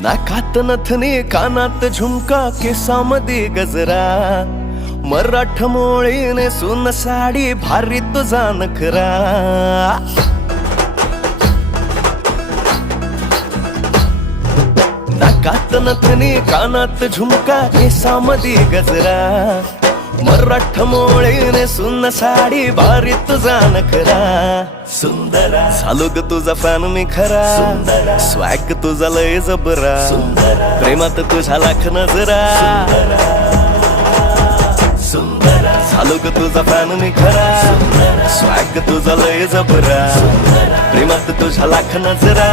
नाकात नथनी कानात झुमका केसामध्ये गजरा मराठ मोळीने सुन साडी भारी तुझा नखरा नाकात नथनी कानात झुमका केसामध्ये गजरा मराठ मोळीने सुन साडी भारी तुझा नखरा सुंदरा झालो ग तुझा फॅन मी खरा सुंदरा स्वॅग तुझा लय जबरा सुंदरा प्रेमात तुझ्या लाख नजरा सुंदरा झालो ग तुझा फॅन मी खरा स्वॅग तुझा लय जबरा प्रेमात तुझ्या लाख नजरा